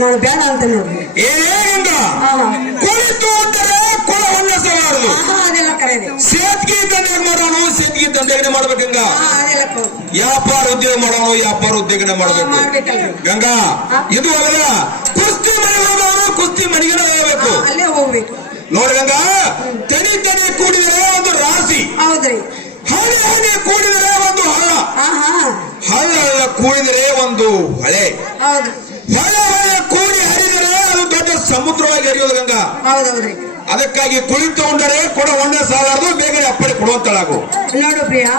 ನಾನು ಬೇಡ ಅಂತ ನೋಡ್ರಿ. ಏನೇನಿಂದ ಕುಳಿತು ಅಂತಾರೆ ಕುಲ ಹೊನ್ನಸಬಾರದು. ಅದೆಲ್ಲ ಕರೆದೆ. ಸೇತ್ಗಿ ದಂಧೆ ಮಾಡೋನು ಸೇತ್ಗಿ ದಂಧೆಗನೆ ಮಾಡ್ಬೇಕಂಗ. ಅದೆಲ್ಲ ವ್ಯಾಪಾರ ಉದ್ಯೋಗ ಮಾಡೋನು ವ್ಯಾಪಾರ ಉದ್ಯೋಗನೆ ಮಾಡ್ಬೇಕು ಗಂಗಾ. ಇದು ಅಲ್ಲ ಕುಸ್ತಿ ಮನೆ ಹೋದವನು ಕುಸ್ತಿ ಮನೆಗೆ ಹೋಗ್ಬೇಕು, ಅಲ್ಲೇ ಹೋಗ್ಬೇಕು ನೋಡಿ ಗಂಗಾ. ತನಿ ತನಿ ಕೂಡಿದರೆ ಒಂದು ರಾಶಿ. ಹೌದ್ರಿ. ಹಳ್ಳಿ ಹಳ್ಳಿ ಕೂಡಿದರೆ ಒಂದು ಹಳ್ಳ, ಹಳ್ಳ ಹಳ್ಳ ಕೂಡಿದರೆ ಒಂದು ಹಳೆ, ಹೌದು. ಹೊಳೆ ಹೊಳೆ ಕೂಡಿ ಹರಿದರೆ ಅದು ದೊಡ್ಡ ಸಮುದ್ರವಾಗಿ ಹರಿಯೋದು ಗಂಗಾ. ಹೌದೌದ್ರಿ. ಅದಕ್ಕಾಗಿ ಕುಳಿತು ಉಂಡರೆ ಕೊಡ ಹೊಂಡೆ ಸಾಲಾರದು, ಬೇಗನೆ ಅಪ್ಪಡೆ ಕೊಡುವಂತಳಾಗು. ನೋಡು ಪ್ರಿಯಾ,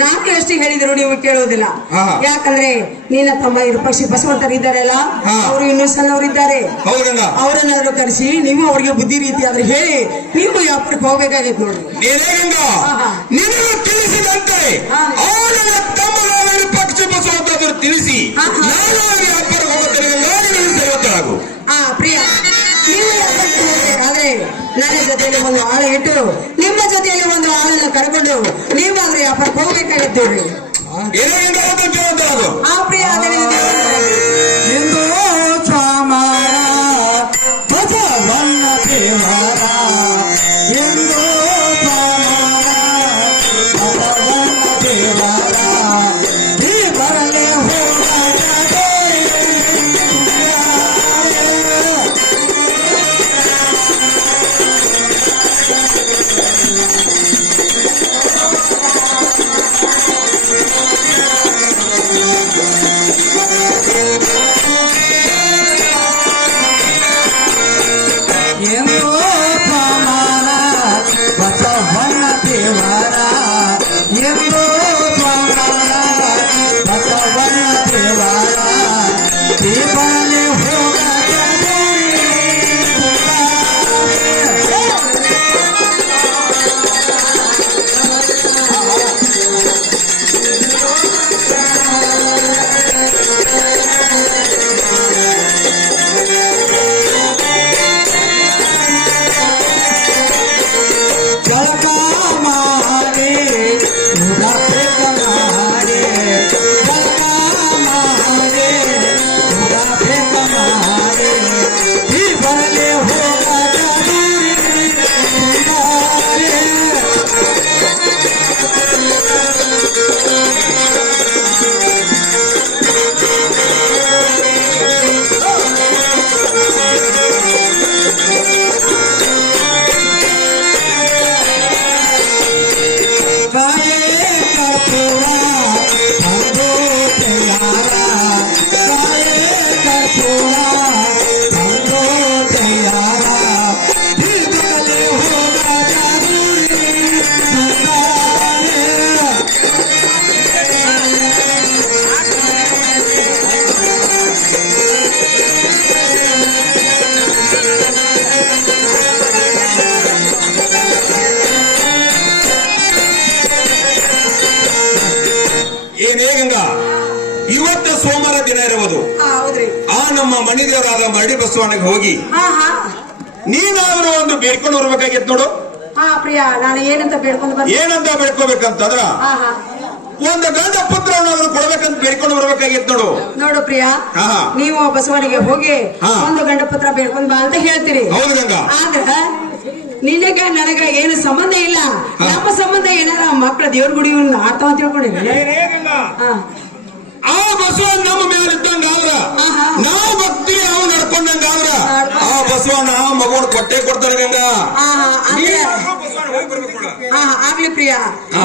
ನಾಲ್ಕು ಎಷ್ಟು ಹೇಳಿದ್ರು ನೀವು ಕೇಳೋದಿಲ್ಲ. ಯಾಕಂದ್ರೆ ನಿನ್ನ ತಮ್ಮ ಪಕ್ಷಿ ಬಸವಂತರು ಇದ್ದಾರಲ್ಲ, ಅವರು ಇನ್ನೂ ಸಣ್ಣವರಿದ್ದಾರೆ. ಅವರನ್ನಾದ್ರೂ ಕರೆಸಿ ನೀವು ಅವ್ರಿಗೆ ಬುದ್ಧಿ ರೀತಿ ಆದ್ರೆ ಹೇಳಿ ನೀವು ವ್ಯಾಪಾರಕ್ಕೆ ಹೋಗ್ಬೇಕಾಗೈತೆ ನೋಡಿ. ನಿನಗೆ ತಿಳಿಸಿದಂತೆ ತಮ್ಮ ಪಕ್ಷಿ ಬಸವಂತರು ತಿಳಿಸಿ ವ್ಯಾಪಾರ ಹೋಗುತ್ತೇನೆ. ಪ್ರಿಯಾ, ನೀವು ವ್ಯಾಪಾರಕ್ಕೆ ಹೋಗ್ಬೇಕಾದ್ರೆ ನನ್ನ ಜೊತೆಯಲ್ಲಿ ಒಂದು ಆಳು ಇಟ್ಟು ನಿಮ್ಮ ಜೊತೆಯಲ್ಲಿ ಒಂದು ಆಳನ್ನು ಕರ್ಕೊಂಡು ನೀವಾದ್ರೂ ವ್ಯಾಪಾರಕ್ಕೆ ಹೋಗ್ಬೇಕಾಗಿದ್ದೀವಿ. ಆ ಪ್ರಿಯ ಎಂದು ಚಾಮಾರ ಬಸವಣ್ಣ ದೇವರ, ಎಂದು ಚಾಮಾರ ಬಸವಣ್ಣ ದೇವರ, ಈ ಬರಲೇ ಇವತ್ತು ಸೋಮವಾರ ದಿನ ಇರುವುದು. ಆ ನಮ್ಮ ಮಣಿದೇವರಾದ ಮರಡಿ ಬಸವಣ್ಣಗೆ ಹೋಗಿ ನೀನಾದ್ರೂ ಒಂದು ಬೇಡ್ಕೊಂಡು ಬರ್ಬೇಕಾಗಿತ್ತು ನೋಡು. ಪ್ರಿಯಾ, ನಾನು ಏನಂತ ಬೇಡ್ಕೋಬೇಕಂತಂದ್ರ ಒಂದು ಗಂಡ ಪುತ್ರ ಕೊಡ್ಬೇಕಂತ ಬೇಡ್ಕೊಂಡು ಬರ್ಬೇಕಾಗಿತ್ತು ನೋಡು. ನೋಡು ಪ್ರಿಯಾ, ನೀವು ಬಸವನಿಗೆ ಹೋಗಿ ಒಂದು ಗಂಡ ಪುತ್ರ ಬೇಡ್ಕೊಂಡ್ ಬಾ ಅಂತ ಹೇಳ್ತೀರಿ. ಹೌದು ಗಂಗಾ. ಆದ್ರ ನಿನಗ ನನಗ ಏನು ಸಂಬಂಧ ಇಲ್ಲ. ನಮ್ಮ ಸಂಬಂಧ ಏನಾರ ಮಕ್ಕಳ ದೇವ್ರ ಗುಡಿ ಆಡ್ತಾವ ತಿಳ್ಕೊಂಡಿರಿ. ಆ ಬಸವಣ್ಣ ನಮ್ಮ ಮೇಲೆ ಇದ್ದಂಗ ಆದ್ರ ನಾವು ಭಕ್ತಿ ನಾವು ನಡ್ಕೊಂಡಂಗ ಆದ್ರ ಆ ಬಸವಣ್ಣ ಮಗುವನ್ನ ಕೊಟ್ಟೆ ಕೊಡ್ತಾರೆ ಗಂಗಾ. ಆಗ್ಲಿ ಪ್ರಿಯಾ,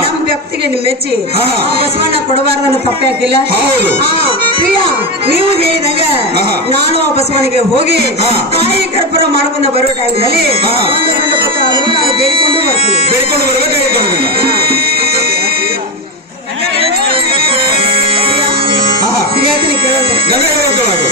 ನಮ್ ವ್ಯಕ್ತಿಗೆ ಮೆಚ್ಚಿ ಬಸವಣ್ಣ ಕೊಡಬಾರ್ದನ್ನು ತಪ್ಪೇ ಹಾಕಿಲ್ಲ. ಪ್ರಿಯಾ, ನೀವು ಹೇಳಿದಾಗ ನಾನು ಬಸವನಿಗೆ ಹೋಗಿ ತಾಯಿ ಕರ್ಪೂರ ಮಾಡ್ಕೊಂಡು ಬರೋ ಟೈಮ್ನಲ್ಲಿ ಒಂದು ಗಂಡು ಪುತ್ರ ಆದ್ರೂ ನಾನು ಬೇಡಿಕೊಂಡು ಬರ್ತೀನಿ. ಬೇಡಿಕೊಂಡು ಬರ್ಬೇಕಾಗಿತ್ತು. ಹೇಳ್ತೀನಿ ಕೇಳೋದು.